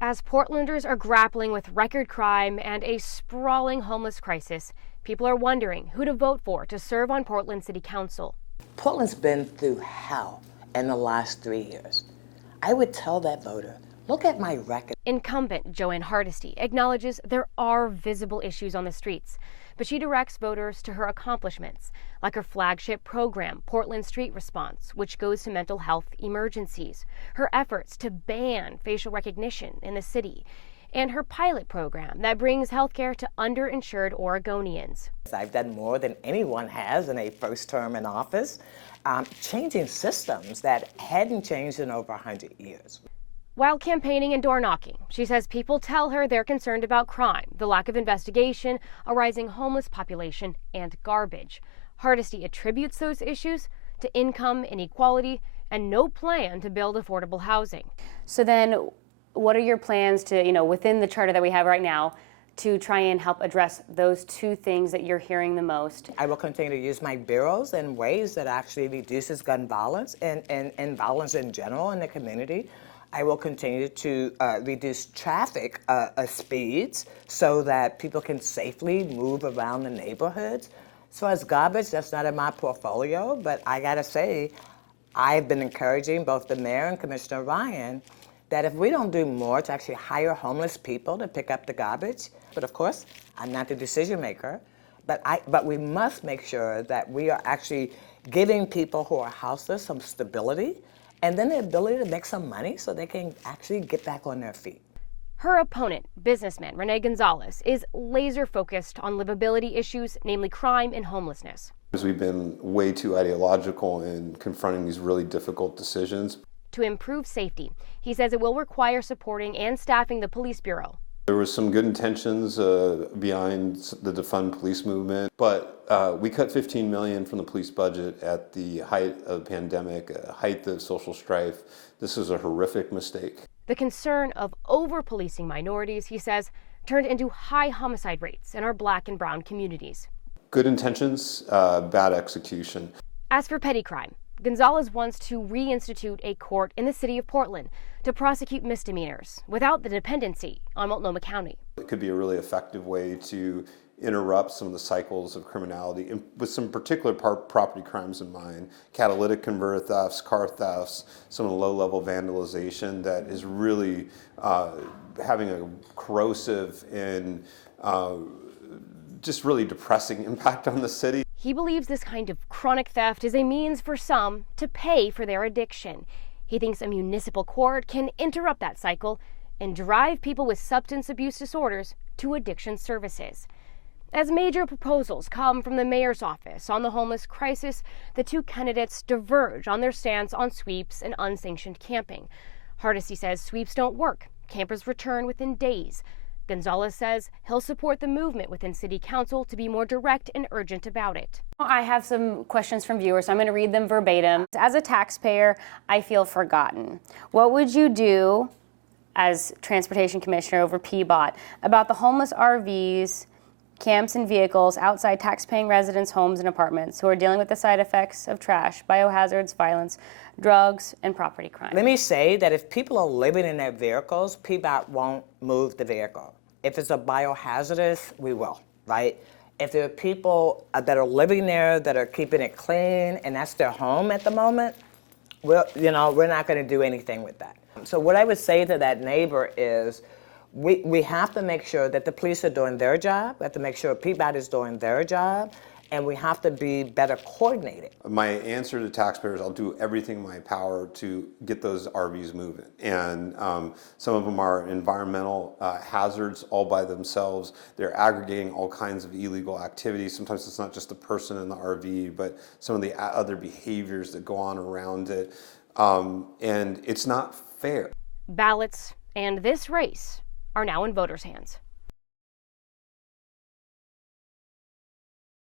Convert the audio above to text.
As Portlanders are grappling with record crime and a sprawling homeless crisis, people are wondering who to vote for to serve on Portland City Council. Portland's been through hell in the last 3 years. I would tell that voter, look at my record. Incumbent Joanne Hardesty acknowledges there are visible issues on the streets, but she directs voters to her accomplishments, like her flagship program, Portland Street Response, which goes to mental health emergencies, her efforts to ban facial recognition in the city, and her pilot program that brings healthcare to underinsured Oregonians. I've done more than anyone has in a first term in office, changing systems that hadn't changed in over 100 years. While campaigning and door knocking, she says people tell her they're concerned about crime, the lack of investigation, a rising homeless population, and garbage. Hardesty attributes those issues to income inequality and no plan to build affordable housing. So then what are your plans to, within the charter that we have right now, to try and help address those two things that you're hearing the most? I will continue to use my bureaus in ways that actually reduces gun violence and violence in general in the community. I will continue to reduce traffic speeds so that people can safely move around the neighborhoods. As far as garbage, that's not in my portfolio, but I gotta say, I've been encouraging both the mayor and Commissioner Ryan that if we don't do more to actually hire homeless people to pick up the garbage, but of course, I'm not the decision maker, but we must make sure that we are actually giving people who are houseless some stability and then the ability to make some money so they can actually get back on their feet. Her opponent, businessman Gonzalez, is laser focused on livability issues, namely crime and homelessness. We've been way too ideological in confronting these really difficult decisions. To improve safety, he says it will require supporting and staffing the police bureau. There was some good intentions behind the defund police movement, but we cut $15 million from the police budget at the height of the pandemic, height of social strife. This is a horrific mistake. The concern of over-policing minorities, he says, turned into high homicide rates in our Black and brown communities. Good intentions, bad execution. As for petty crime, Gonzalez wants to reinstitute a court in the city of Portland to prosecute misdemeanors without the dependency on Multnomah County. It could be a really effective way to interrupt some of the cycles of criminality, and with some particular property crimes in mind: catalytic converter thefts, car thefts, some of the low-level vandalization that is really having a corrosive and just really depressing impact on the city. He believes this kind of chronic theft is a means for some to pay for their addiction. He thinks a municipal court can interrupt that cycle and drive people with substance abuse disorders to addiction services. As major proposals come from the mayor's office on the homeless crisis, the two candidates diverge on their stance on sweeps and unsanctioned camping. Hardesty says sweeps don't work. Campers return within days. Gonzalez says he'll support the movement within City Council to be more direct and urgent about it. I have some questions from viewers, so I'm going to read them verbatim. As a taxpayer, I feel forgotten. What would you do as Transportation Commissioner over PBOT about the homeless RVs, camps, and vehicles outside tax-paying residents' homes and apartments who are dealing with the side effects of trash, biohazards, violence, drugs, and property crime? Let me say that if people are living in their vehicles, PBOT won't move the vehicle. If it's a biohazardous, we will, right? If there are people that are living there that are keeping it clean and that's their home at the moment, we're not going to do anything with that. So what I would say to that neighbor is we have to make sure that the police are doing their job. We have to make sure PBOT is doing their job, and we have to be better coordinated. My answer to taxpayers, I'll do everything in my power to get those RVs moving. And some of them are environmental hazards all by themselves. They're aggregating all kinds of illegal activities. Sometimes it's not just the person in the RV, but some of the other behaviors that go on around it. And it's not fair. Ballots and this race are now in voters' hands.